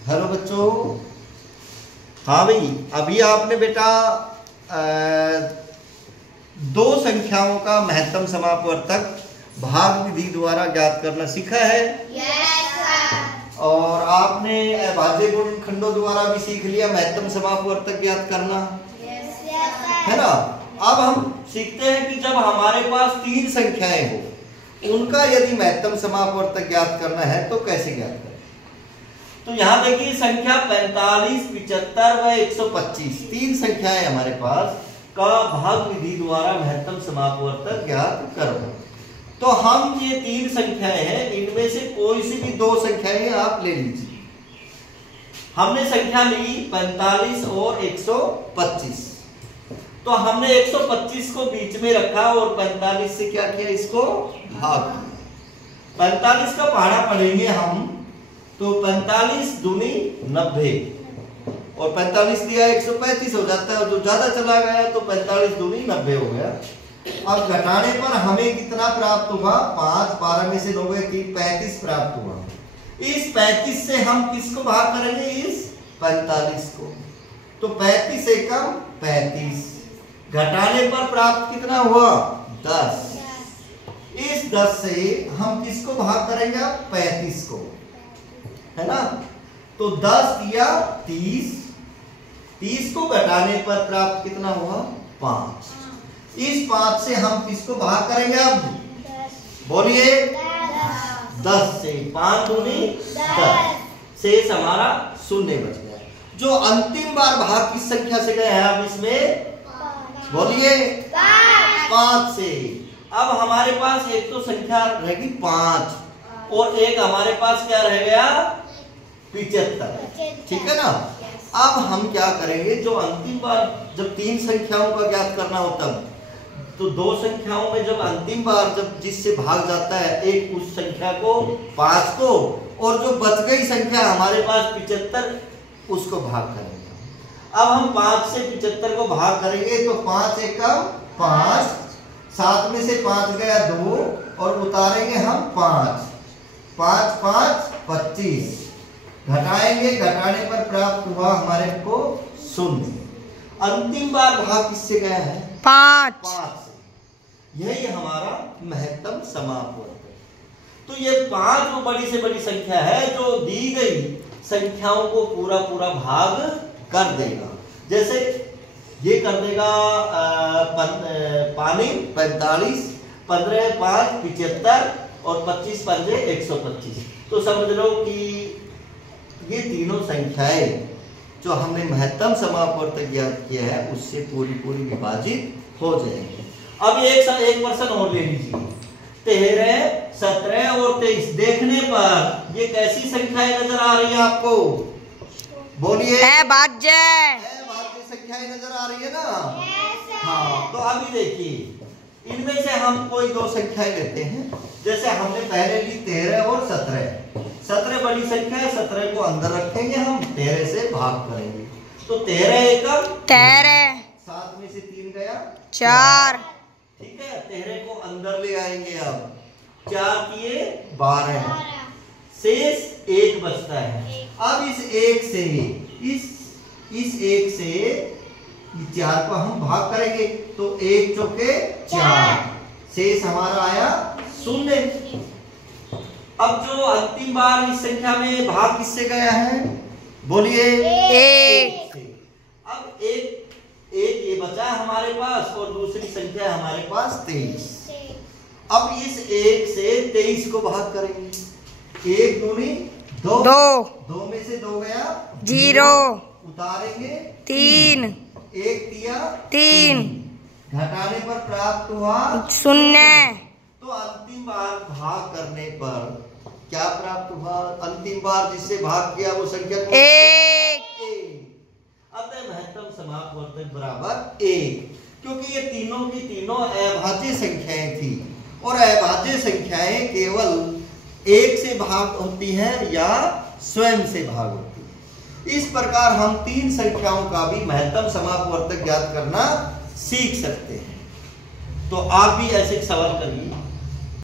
Hello बच्चों। हाँ भाई, अभी आपने बेटा दो संख्याओं का महत्तम समापवर्तक भाग विधि द्वारा ज्ञात करना सीखा है। Yes sir. और आपने अभाज्य गुणनखंडों द्वारा भी सीख लिया महत्तम समापवर्तक ज्ञात करना। Yes sir. है ना। अब हम सीखते हैं कि जब हमारे पास तीन संख्याएं हो, उनका यदि महत्तम समापवर्तक ज्ञात करना है तो कैसे ज्ञात करें। तो यहाँ देखिए, संख्या 45, 75 व 125 तीन संख्याएं हमारे पास का भाग विधि द्वारा महत्तम समापवर्तक ज्ञात करो। तो हम ये तीन संख्याएं हैं, इनमें से कोई सी भी दो संख्याएं आप ले लीजिए। हमने संख्या ली 45 और 125, तो हमने 125 को बीच में रखा और 45 से क्या किया, इसको भाग। 45 का पहाड़ा पढ़ेंगे हम, तो 45 दूनी 90 और 45 दिया 135 हो जाता है, और जो ज्यादा चला गया तो 45 दूनी 90 हो गया। अब घटाने पर हमें कितना प्राप्त हुआ, 5, 12 में से 9 गए 3, 35 प्राप्त हुआ। इस 35 से हम किसको भाग करेंगे, इस 45 को। तो 35 से कम 35, घटाने पर प्राप्त कितना हुआ, 10। इस 10 से हम किसको भाग करेंगे, अब 35 को, है ना। तो 10 दिया 30, 30 को घटाने पर प्राप्त कितना हुआ, 5। इस 5 से हम किसको भाग करेंगे, अब बोलिए, 10 से 5 दूनी 10, शेष हमारा शून्य बच गया। जो अंतिम बार भाग किस संख्या से गए हैं अब इसमें, बोलिए, 5 से। अब हमारे पास एक तो संख्या रहेगी 5 और एक हमारे पास क्या रह गया, 75। ठीक है ना। अब हम क्या करेंगे, जो अंतिम बार जब तीन संख्याओं का ज्ञात करना हो तब, तो दो संख्याओं में जब अंतिम बार जब जिससे भाग जाता है, एक उस संख्या को 5 को, और जो बच गई संख्या हमारे पास 75, उसको भाग करेंगे। अब हम 5 से 75 को भाग करेंगे, तो 5 एकम 5, 7 में से 5 गया 2 और उतारेंगे हम 5, 5 5 25, घटाएंगे, घटाने पर प्राप्त हुआ हमारे को 0। अंतिम बार भाग किससे गया है, 5 से। यही हमारा महत्तम समापवर्तक। तो ये 5 वो बड़ी से बड़ी संख्या है जो दी गई संख्याओं को पूरा पूरा भाग कर देगा। जैसे ये कर देगा पानी 45, 15 5 75 और 25 पंजे 125। तो समझ लो कि ये तीनों संख्याएं जो हमने महत्तम समापवर्तक ज्ञात किया है उससे पूरी पूरी विभाजित हो जाएंगे। अब एक प्रश्न और ले लीजिए, 13, 17 और 23 देखने पर ये कैसी संख्याएं नजर आ रही है आपको, बोलिए, अभाज्य संख्याएं नजर आ रही है ना। हाँ, तो अभी देखिए, इनमें से हम कोई दो संख्याएं लेते हैं। जैसे हमने पहले ली 13 और 17, 17 बड़ी संख्या है, 17 को अंदर रखेंगे हम, 13 से भाग करेंगे, तो 13 एकम 13, 7 में से 3 गया 4। ठीक है, 13 को अंदर ले आएंगे, अब 4 किए 12, शेष 1 बचता है। अब इस 1 से इस 1 से 4 को हम भाग करेंगे, तो 1 चौके 4, शेष हमारा आया 0। अब जो अंतिम बार इस संख्या में भाग किससे गया है, बोलिए, 1 से। अब एक ये बचा हमारे पास और दूसरी संख्या हमारे पास 23। अब इस 1 से 23 को भाग करेंगे, 1 दूनी 2, 2 में से 2 गया 0, उतारेंगे 3, 1 दिया 3, घटाने पर प्राप्त हुआ 0। तो अंतिम बार भाग करने पर क्या प्राप्त हुआ, अंतिम बार जिससे भाग किया वो संख्या 1। अतः महत्तम समापवर्तक बराबर 1, क्योंकि ये तीनों की तीनों अभाज्य संख्याएं थी, और अभाज्य संख्याएं केवल 1 से भाग होती हैं या स्वयं से भाग होती है। इस प्रकार हम तीन संख्याओं का भी महत्तम समापवर्तक ज्ञात करना सीख सकते हैं। तो आप भी ऐसे सवाल करिए।